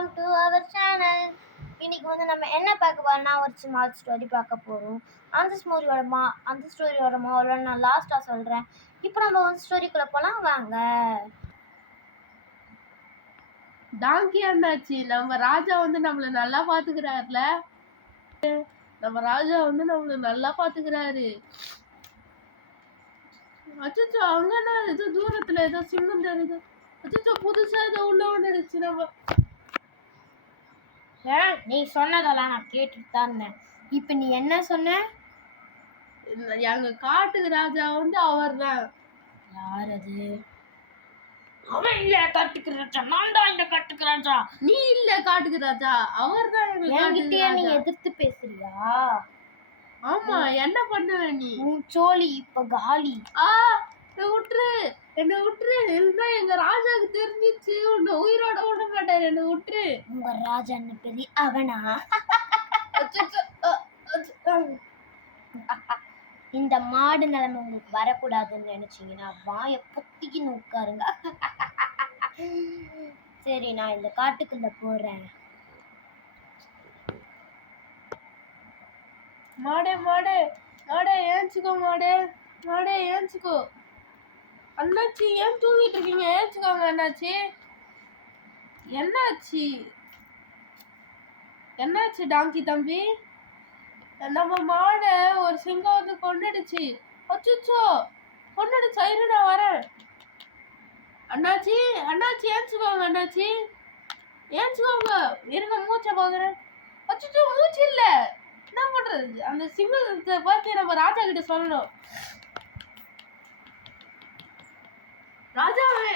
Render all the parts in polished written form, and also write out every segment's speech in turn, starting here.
Welcome to our channel. இன்னைக்கு வந்து நம்ம என்ன பார்க்க போறோம்னா ஒரு சின்ன ஸ்டோரி பார்க்க போறோம். அந்த ஸ்டோரியோட மாரல் நான் லாஸ்டா சொல்றேன். இப்போ நம்ம வந்து ஸ்டோரிக்குள்ள போலாம் வாங்க. டாங்கி அண்ணாச்சி, நம்ம ராஜா வந்து நம்மள நல்லா பாத்துக்கிறாருல. நம்ம ராஜா வந்து நம்மள நல்லா பாத்துக்கிறாரு. அச்சோ, அங்க என்ன ஏதோ தூரத்துல ஏதோ சிங்கம் தெரியுது. அச்சோ, புதுசா ஏதோ உள்ள வந்துடுச்சு. நம்ம நீ சொன்னதெல்லாம் நான் கேட்டுட்டு தான் இருந்தேன். இப்போ நீ என்ன சொன்ன? எங்க காட்டுக்கு ராஜா வந்து அவர்தான். யார் அது? அவன் இல்ல காட்டுக்கு ராஜா, நான் தான் இந்த காட்டுக்கு ராஜா. நீ இல்ல காட்டுக்கு ராஜா, அவர்தான் எங்க காட்டுக்கு ராஜா. நீ எதிர்த்து பேசுறியா? ஆமா, என்ன பண்ணுவ நீ? உன் சோழி இப்ப காலி. என்ன விட்டுரு. இதுதான் எங்க ராஜாவுக்கு தெரிஞ்சிச்சு, உன்னை உயிரோட விட மாட்டாரு. என்ன விட்டுரு. உங்க ராஜா என்ன பெரிய அவனா? இந்த மாடு நிலைமை உங்களுக்கு வரக்கூடாதுன்னு நினைச்சீங்கன்னா வாய பொத்திக்கின்னு உட்காருங்க. சரி, நான் இந்த காட்டுக்குள்ள போறேன். மாடே மாடே மாடே ஏஞ்சுக்கோ, மாடே மாடே ஏஞ்சுக்கோ. அண்ணாச்சி ஏன் தூங்கிட்டு இருக்கீங்க? ஏஞ்சுக்கோங்க அண்ணாச்சி. என்னாச்சு என்னாச்சு டாங்கி தம்பி? நம்ம மாடை ஒரு சிங்கம் வந்து கொன்னுடுச்சு. அச்சோ, கொன்னுடுச்சா? இரு, நான் வரேன். அண்ணாச்சி அண்ணாச்சி ஏஞ்சுக்கோங்க, அண்ணாச்சி ஏஞ்சுக்கோங்க. இருங்க, மூச்சை பாக்குறேன். அச்சோ, மூச்சு இல்ல. என்ன பண்றது? அந்த சிங்கத்தை பார்த்து நம்ம ராஜா கிட்ட சொல்லணும். ராஜாவே,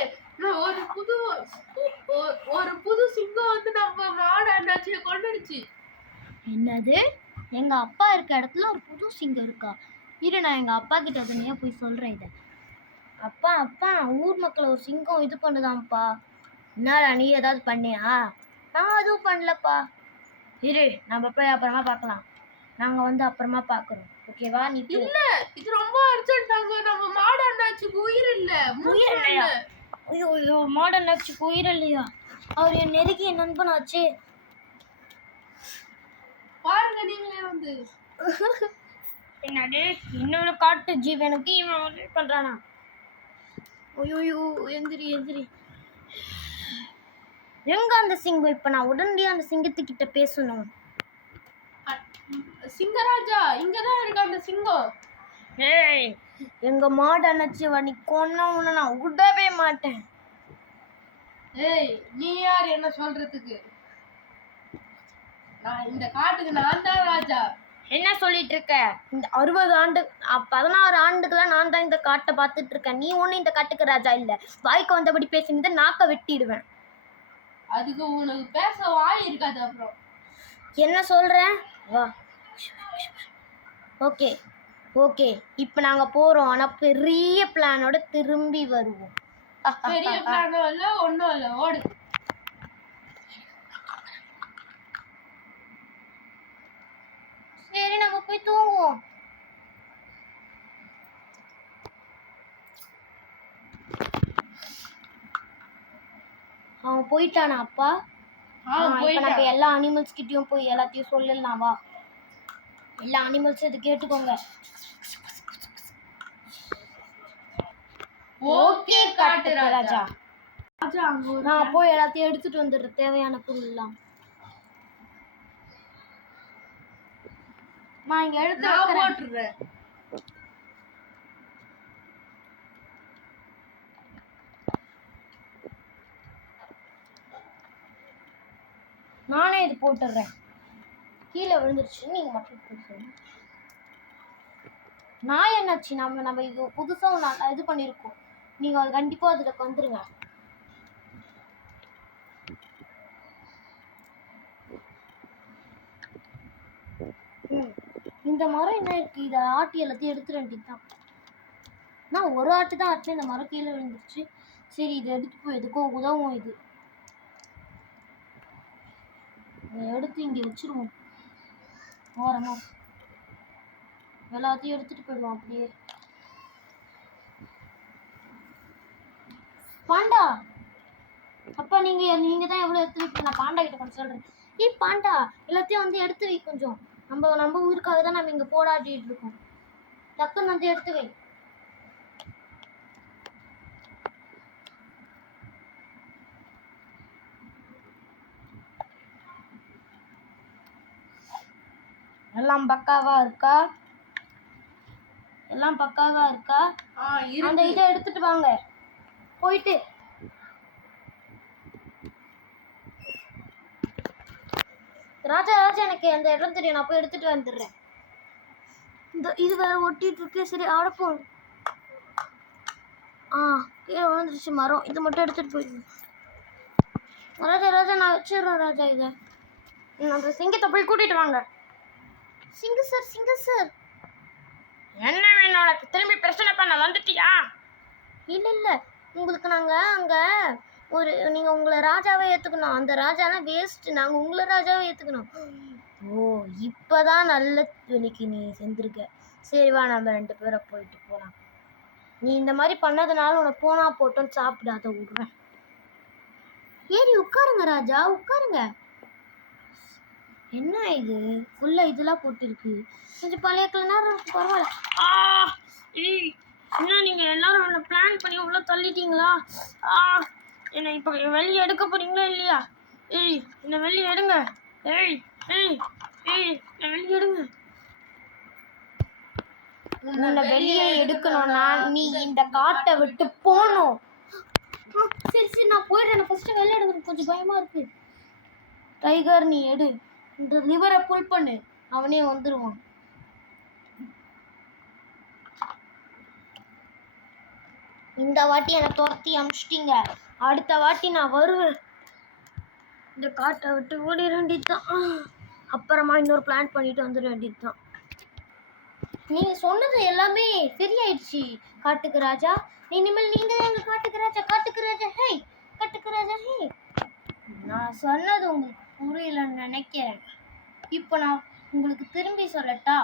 ஒரு புது சிங்கம் வந்து நம்ம மாடு அண்ணாச்சியை கொண்டுடுச்சு. என்னது? எங்க அப்பா இருக்க இடத்துல ஒரு புது சிங்கம் இருக்கா? இரு, நான் எங்க அப்பா கிட்ட தனியா போய் சொல்றேன் இதை. அப்பா, ஊர் மக்களை ஒரு சிங்கம் இது பண்ணுதான்ப்பா. என்னடா நீ ஏதாவது பண்ணியா? நான் எதுவும் பண்ணலப்பா. இரு, நம்ம போய் அப்புறமா பார்க்கலாம். நாங்க வந்து அப்புறமா பார்க்குறோம், ஓகேவா? நீ இல்ல, இது ரொம்ப அர்ஜென்ட்டாங்க. நம்ம மாடு அண்ணாச்சிக்கு உயிர் இல்ல. உயிர் இல்லையா? ஐயோ, மாடு அண்ணாச்சிக்கு உயிர் இல்லையா? அவர் என் நெருங்கிய நண்பனாச்சு. பாருங்க நீங்களே வந்து. என்னடே, இன்னொரு காட்டு ஜீவனுக்கு இவன் பண்றானா? ஐயோ, எந்திரி. எங்க அந்த சிங்கம்? இப்ப நான் உடனடியாக அந்த சிங்கத்துக்கிட்ட பேசணும். சிங்கராஜா, இங்கதான் இருக்கு அந்த சிங்கம். ஏய், எங்க மாடு அணைச்சு நீ கொன்னா உன்னை நான் விடவே மாட்டேன். ஏய், நீ யார் என்ன சொல்றதுக்கு? நான் இந்த காட்டுக்கு நான் தான் ராஜா. என்ன சொல்லிட்டு இருக்க? இந்த 16 ஆண்டுகளா நான் தான் இந்த காட்டை பார்த்துட்டு இருக்கேன். நீ ஒண்ணு இந்த காட்டுக்கு ராஜா இல்ல. வாய்க்கு வந்தபடி பேசினத நாக்க வெட்டிடுவேன். அதுக்கு உனக்கு பேச வாய் இருக்காது. அப்புறம் என்ன சொல்ற? வா. ஓகே, இப்போ நாங்க போறோம். ஆனா பெரிய பிளானோட திரும்பி வருவோம். பெரிய பிளானோ இல்ல, ஒண்ணும் இல்ல. ஓடு. சரி, நம்ம போய் தூங்குவோம். அவன் போயிட்டானா அப்பா? நம்ம எல்லா அனிமல்ஸ் கிட்டயும் போய் எல்லாத்தையும் சொல்லலாம். வா, எல்லா அனிமல்ஸும் இது கேட்டுக்கோங்க. ஓகே காட்டு ராஜா. நான் போய் எல்லாத்தையும் எடுத்துட்டு வந்துடுறேன், தேவையான பொருள் எல்லாம். நான் இங்க எடுத்து போட்டுறேன். நானே இது போட்டுடுறேன். கீழே விழுந்துருச்சு, நீங்க மட்டும் சொல்லுங்க. நான் என்னாச்சு? நம்ம இது புதுசா இது பண்ணிருக்கோம். நீங்க கண்டிப்பா அதுல வந்துருங்க. இந்த மரம் என்ன இருக்கு? இதை ஆட்டி எல்லாத்தையும் எடுத்துட வேண்டியதுதான். நான் ஒரு ஆட்டு தான் ஆச்சு, இந்த மரம் கீழே விழுந்துருச்சு. சரி, இதை எடுத்து போய் எதுக்கோ உதவும். இது எடுத்து இங்க வச்சிருவோம். ஓரமா எல்லாத்தையும் எடுத்துட்டு போயிடுவோம் அப்படியே. பாண்டா, அப்பா நீங்க தான் எவ்வளோ எடுத்து வைப்பீங்க? நான் பாண்டா கிட்ட கொஞ்சம் சொல்றேன். ஏய் பாண்டா, எல்லாத்தையும் வந்து எடுத்து வை கொஞ்சம். நம்ம ஊருக்காக தான் நம்ம இங்க போராடிட்டு இருக்கோம். டக்குன்னு வந்து எடுத்து வை. எல்லாம் பக்காவா இருக்கா? எல்லாம் பக்காவா இருக்கா? அந்த இதை எடுத்துட்டு வாங்க. போயிட்டு ராஜா எனக்கு அந்த இடம் தெரியும், நான் போய் எடுத்துட்டு வந்துடுறேன். இந்த இது வேற ஒட்டிட்டு இருக்கு. சரி அடப்போம். கீழே விழுந்துருச்சு மரம். இது மட்டும் எடுத்துட்டு போயிடுங்க. ராஜா நான் வச்சிடுறேன் ராஜா. இதை அந்த சிங்கத்தை போய் கூட்டிட்டு வாங்க. சிங்க சார் என்ன வேணும் உனக்கு? திரும்பி பிரச்சனை பண்ண வந்துட்டியா? இல்ல உங்களுக்கு நாங்க அங்க நீங்க உங்களை ராஜாவே ஏத்துக்கணும். அந்த ராஜாலாம் வேஸ்ட். நாங்க உங்களை ராஜாவே ஏத்துக்கணும். ஓ, இப்பதான் நல்ல வேலைக்கு நீ செஞ்சிருக்க. சரி வா, நம்ம 2 பேரும் போயிட்டு போலாம். நீ இந்த மாதிரி பண்ணதுனால உனக்கு போனா போட்டோன்னு சாப்பிடாத விடுறேன். ஏறி உட்காருங்க ராஜா, உட்காருங்க. என்ன இது ஃபுல்லா இதெல்லாம் போட்டுருக்கு. கொஞ்சம் பழைய கலனா பரவாயில்ல. என்ன நீங்க எல்லாரும் பிளான் பண்ணி உள்ள தள்ளிட்டீங்களா? என்ன இப்ப வெளியே எடுக்க போறீங்களா இல்லையா? என்ன வெளியே எடுங்க. வெளியே எடுங்க. உன்னை வெளியே எடுக்கணும்னா நீ இந்த காட்டை விட்டு போகணும். சரி நான் போயிடுறேன். ஃபர்ஸ்ட் வெளியே எடுக்கணும், கொஞ்சம் பயமா இருக்கு. டைகர் நீ எடு. இந்த லிவரை புல் பண்ணு, அவனே வந்துருவான். இந்த வாட்டி என்னை துரத்தி அமிச்சிட்டீங்க. அடுத்த வாட்டி நான் வருவேன். இந்த காட்டை விட்டு ஓடிட வேண்டியதுதான். அப்புறமா இன்னொரு பிளான் பண்ணிட்டு வந்துட வேண்டியதுதான். நீங்க சொன்னது எல்லாமே சரியாயிடுச்சு காட்டுக்கு ராஜா. இனிமேல் நீங்க தான் எங்க காட்டுக்கு ராஜா. ஹே காட்டுக்கு ராஜா ஹே. நான் சொன்னது உங்களுக்கு புரியலன்னு நினைக்கிறேன். இப்போ நான் உங்களுக்கு திரும்பி சொல்லட்டா?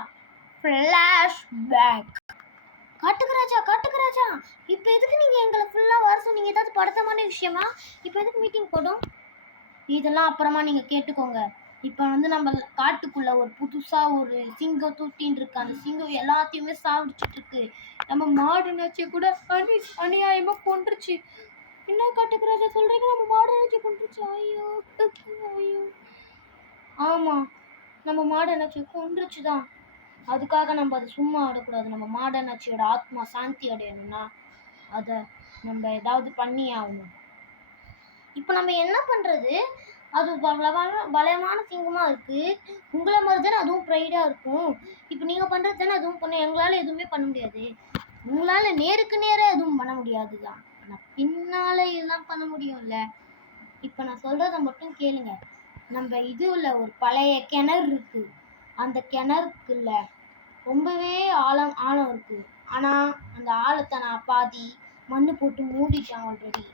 Flash back. காட்டுக்கு ராஜா இப்போ எதுக்கு நீங்க எங்களை ஃபுல்லா வர சொன்னீங்க? ஏதாவது படுத்தமான விஷயமா? இப்போ எதுக்கு மீட்டிங் போடும்? இதெல்லாம் அப்புறமா நீங்க கேட்டுக்கோங்க. இப்போ வந்து நம்ம காட்டுக்குள்ள ஒரு புதுசா ஒரு சிங்கம் தூட்டின்னு இருக்கு. அந்த சிங்கம் எல்லாத்தையுமே சாப்பிடுச்சிட்டு இருக்கு. நம்ம மாடு நச்சு கூட அநியாயமா கொன்றுச்சு. என்ன காட்டுக்கு ராஜா சொல்றீங்க? நம்ம மாடு நச்சு கொன்றுச்சு? ஐயோ ஆமா, நம்ம மாடு நச்சு கொன்றுச்சுதான். அதுக்காக நம்ம அதை சும்மா ஆடக்கூடாது. நம்ம மாடனாச்சியோட ஆத்மா சாந்தி அடையணும்னா அதை நம்ம ஏதாவது பண்ணி ஆகணும். இப்போ நம்ம என்ன பண்றது? அது பலமான சிங்கமா இருக்கு. உங்களை மாதிரி தானே அதுவும் ப்ரைடா இருக்கும். இப்போ நீங்க பண்றது தானே அதுவும் பண்ண. எங்களால எதுவுமே பண்ண முடியாது. உங்களால நேருக்கு நேராக எதுவும் பண்ண முடியாதுதான். ஆனால் பின்னால இதெல்லாம் பண்ண முடியும்ல. இப்போ நான் சொல்றதை மட்டும் கேளுங்க. நம்ம இதுல ஒரு பழைய கிணறு இருக்கு. அந்த கிணறுக்குள்ள ரொம்பவே ஆழம் இருக்கு. ஆனா அந்த ஆழத்தை நான் பாதி மண்ணு போட்டு மூடிட்டேன் ஆல்ரெடி.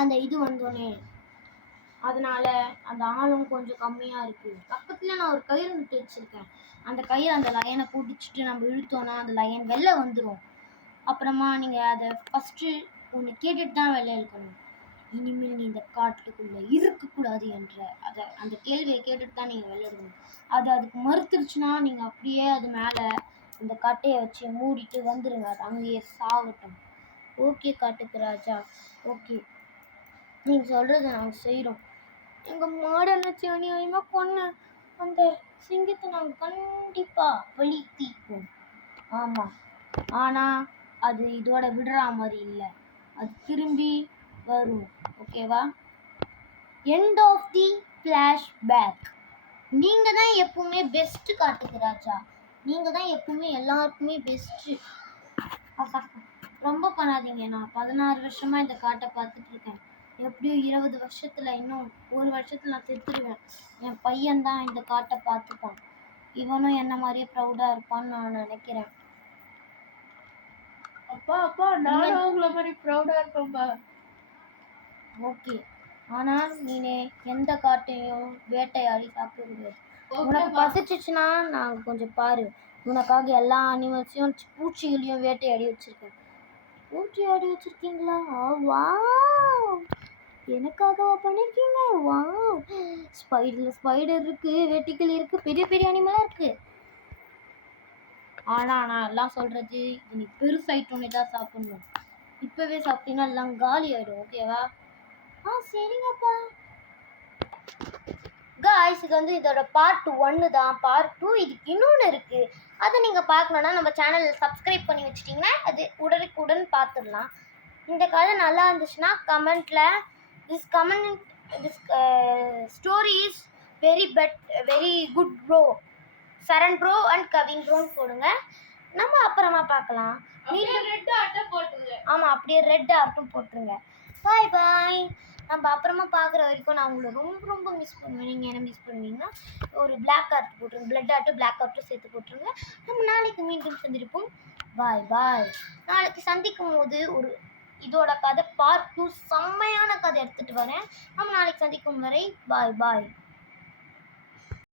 அந்த இது வந்தோடனே அதனால அந்த ஆழம் கொஞ்சம் கம்மியா இருக்கு. பக்கத்துல நான் ஒரு கயிறு விட்டு வச்சிருக்கேன். அந்த கயிறு அந்த லயனை பிடிச்சிட்டு நம்ம இழுத்தோம்னா அந்த லயன் வெளில வந்துடும். அப்புறமா நீங்க அதை ஃபர்ஸ்ட் ஒன்று கேட்டுட்டு தான் வெளில இழுக்கணும். இனிமேல் நீ இந்த காட்டுக்குள்ள இருக்கக்கூடாது என்ற அந்த கேள்வியை கேட்டுட்டு தான் நீங்க வெளில எடுக்கணும். அதுக்கு மறுத்துருச்சுன்னா நீங்க அப்படியே அது மேல இந்த கட்டையை வச்சு மூடிட்டு வந்துருங்க. அது அங்கேயே சாகட்டும். ஓகே காட்டுக்கு ராஜா, ஓகே, நீங்க சொல்றதை நாங்கள் செய்கிறோம். எங்க மாடை நினச்சி அநியாயமா கொன்ன அந்த சிங்கத்தை நாங்கள் கண்டிப்பா வழி தீர்ப்போம். ஆமா, ஆனா அது இதோட விடுற மாதிரி இல்லை. அது திரும்பி வரும். ஓகேவா? End of the flashback. நீங்க தான் எப்பவுமே பெஸ்ட் காட்டுக்கு ராஜா. நீங்க தான் எப்பவுமே எல்லாருக்குமே பெஸ்ட். ரொம்ப பண்ணாதீங்க. நான் 16 வருஷமா இந்த காட்டை பார்த்துட்டு இருக்கேன். எப்படியும் 20 வருஷத்துல, இன்னும் 1 வருஷத்துல நான் செத்துருவேன். என் பையன் தான் இந்த காட்டை பார்த்துப்பான். இவனும் என்ன மாதிரியே ப்ரௌடா இருப்பான்னு நான் நினைக்கிறேன். அப்பா நானும் உங்களை மாதிரி ப்ரௌடா இருப்பேன்ப்பா. ஓகே, ஆனால் நீனே எந்த காட்டையும் வேட்டையாடி சாப்பிடுறது. உனக்கு பசிச்சுச்சுன்னா நாங்கள் கொஞ்சம் பாரு, உனக்காக எல்லா அனிமல்ஸையும் பூச்சிகளையும் வேட்டையாடி வச்சிருக்கேன். வேட்டையாடி வச்சிருக்கீங்களா? வாவ், எனக்காகவா பண்ணிருக்கீங்க? வாவ்! ஸ்பைடர் இருக்கு, வெட்டிக்கிளி இருக்கு, பெரிய பெரிய அனிமலா இருக்கு. ஆனா நான் எல்லாம் சொல்றது நீ பெருசாயிட்டோன்னே தான் சாப்பிடணும். இப்பவே சாப்பிட்டீங்கன்னா எல்லாம் காலி ஆயிடும். ஓகேவா? சரிங்கப்பா. காய்ஸ் இது வந்து இதோட பார்ட் 1 தான். பார்ட் 2 இதுக்கு இன்னொன்று இருக்கு. அதை நீங்க பார்க்கணும்னா நம்ம சேனல் சப்ஸ்கிரைப் பண்ணி வச்சிட்டிங்கன்னா அது உடனுக்குடன் பார்த்துடலாம். இந்த கதை நல்லா இருந்துச்சுன்னா கமெண்ட்ல this story is very good bro Charan bro and Kavin ப்ரோன்னு போடுங்க. நம்ம அப்புறமா பார்க்கலாம். ரெட் ஆட்டை போட்டுருங்க. ஆமாம், அப்படியே ரெட் ஆர்ட்டும் போட்டுருங்க. பாய் பாய். நம்ம அப்புறமா பார்க்குற வரைக்கும் நான் உங்களை ரொம்ப ரொம்ப மிஸ் பண்ணுவேன். நீங்கள் என்ன மிஸ் பண்ணுவீங்கன்னா ஒரு பிளாக் ஆர்ட் போட்டுருங்க, பிளட் ஆர்ட்டும் பிளாக் ஆர்ட்டும் சேர்த்து போட்டுருங்க. நம்ம நாளைக்கு மீண்டும் சந்திப்போம். பாய் பாய். நாளைக்கு சந்திக்கும் போது இதோட கதை பார்ட் 2 செம்மையான கதை எடுத்துகிட்டு வரேன். நம்ம நாளைக்கு சந்திக்கும் வரை பாய் பாய்.